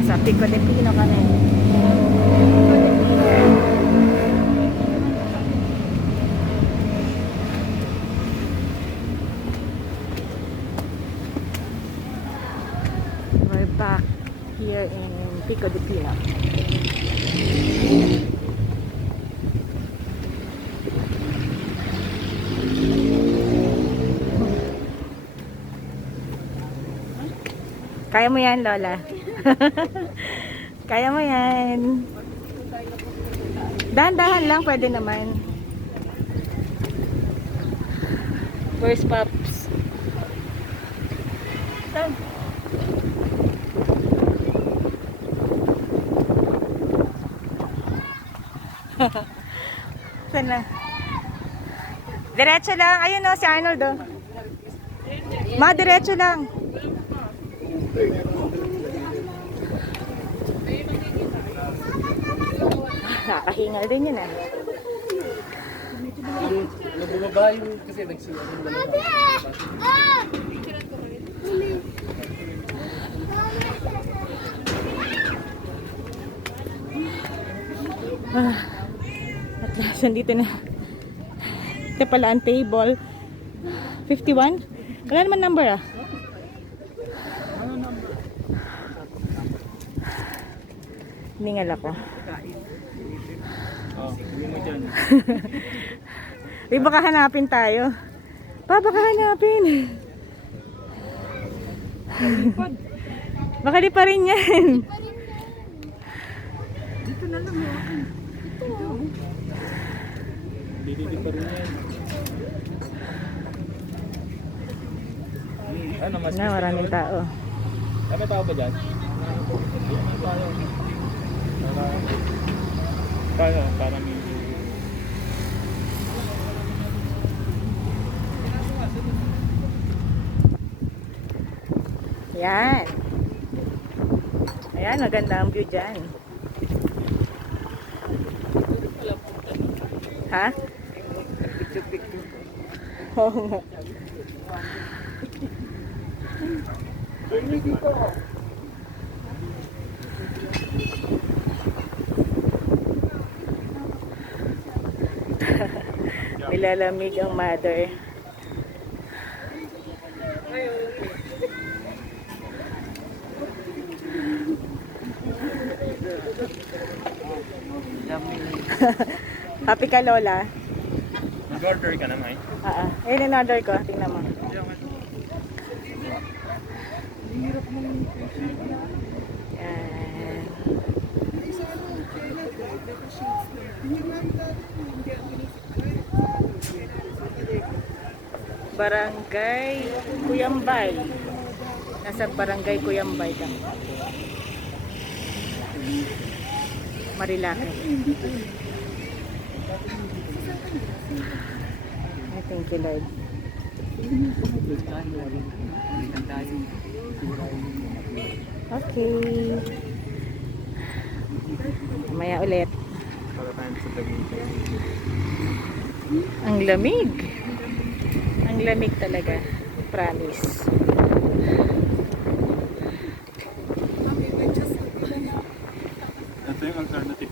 Nasa Pico de Pino kami. We're back here in Pico de Pino. Kaya mo yan, Lola. Kaya mo yan. Dahan-dahan lang, pwede naman. Where's Pops? Saan na? Diretso lang. Ayun o, si Arnold o. Ma, diretso lang. Nakahingal din yun ah. Nabubaba yung kasi nagsiya yung dalawa. At last, dito na. Ito pala ang table. 51? Wala naman number ah. Ningal ako. Oh, hindi mo dyan. Uy, baka hanapin tayo. Baka hanapin. Baka di pa rin yan. Dito na lang mo. Dito pa rin yan. Ano, mas Na, maraming tao. may tao ba dyan? Para may... Yan. Ayan, maganda ang view dyan. Ha? Oo nga. Nilalamig ang mother. Happy ka, Lola? Nag-order ka na, May? Ayun, in-order ko. Tingnan mo. Yan. Barangay Cuyambay. Nasa Barangay Cuyambay kami. Marilaki. I thank you, Lord. Okay. Maya ulit. Para tayo sa Taguig. Ang lamig. Ang lamig talaga. Promise. Ito yung alternative